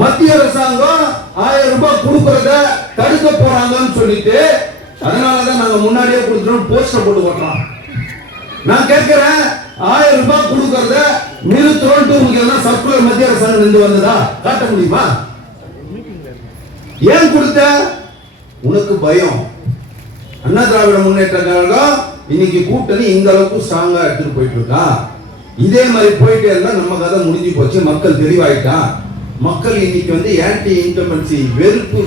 மத்திய அரசாங்கம் 1000 ரூபாய் கொடுக்கறத தடுக்க போறாங்கன்னு சொல்லிட்டு அதனாலதான் நாங்க முன்னாடியே கொடுத்துறோம் போஸ்டர் போட்டு ஓட்டுறோம். நான் கேட்கிறேன் 1000 ரூபாய் கொடுக்கறத நிறுத்துறோம் உங்களுக்கு சர்க்குலர் மத்திய அரசாங்கம் இருந்து வந்ததா காட்ட முடியுமா? ஏன் கொடுத்த? உனக்கு பயம். அண்ணா திராவிட முன்னேற்ற கழகம் இன்னைக்கு கூட்டணி இந்த அளவுக்கு ஸ்ட்ராங்கா எடுத்துட்டு போயிட்டு இருக்கா. இதே மாதிரி போயிட்டே இருந்தா நம்ம கதை முடிஞ்சு போச்சு. மக்கள் தெளிவாயிட்டான். மக்கள் இன்னைக்கு ஆன்டி இன்கம்பன்சி வெறுப்பு,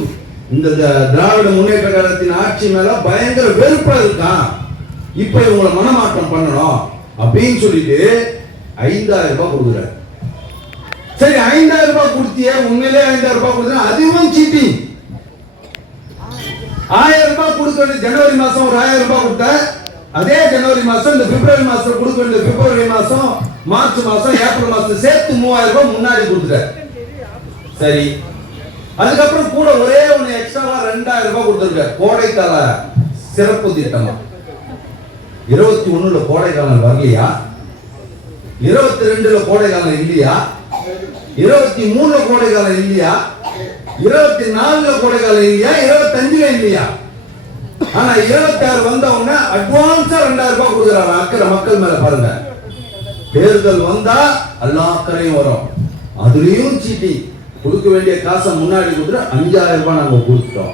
இந்த திராவிட முன்னேற்ற கழகத்தின் ஆட்சி மேல பயங்கர வெறுப்பா இருக்கான். இப்ப இவங்களை மனமாற்றம் பண்ணணும் அப்படின்னு சொல்லிட்டு 5000 ரூபாய் கொடுக்குற. சரி 5000 ரூபாய் கொடுத்தியே, உண்மையிலே 5000 ரூபாய் கொடுத்தா அதுவும் சீட்டிங். 1000 ரூபாய் கொடுக்க வேண்டிய ஜனவரி மாசம் ஒரு 1000 ரூபாய் கொடுத்த, அதே ஜனவரி மாசம் இந்த பிப்ரவரி மாசம் கொடுக்க வேண்டிய பிப்ரவரி மாசம் மார்ச் மாசம் ஏப்ரல் மாசம் சேர்த்து 3000 ரூபாய் முன்னாடி கொடுத்துட்ட. சரி, அதுக்கப்புறம் கூட ஒரே ஒண்ணு எக்ஸ்ட்ராவா 2000 ரூபாய் கொடுத்துருக்க. கோடைக்கால சிறப்பு திட்டம் 21 கோடைக்காலம் வரலையா? 22 கோடைக்காலம் இல்லையா? 23 கோடைக்காலம் இல்லையா? 24 கோடைக்காலம் இல்லையா? 25 இல்லையா? ஆனா 26 வந்த உடனே அட்வான்ஸா 2000 ரூபாய் கொடுக்குறாங்க. அக்கறை மக்கள் மேல பாருங்க. தேர்தல் வந்தா எல்லா அக்கறையும் வரும். அதுலயும் சீட்டி கொடுக்க வேண்டிய காசை முன்னாடி கொடுத்துட்டு 5000 ரூபாய் நாங்க கொடுத்துட்டோம்.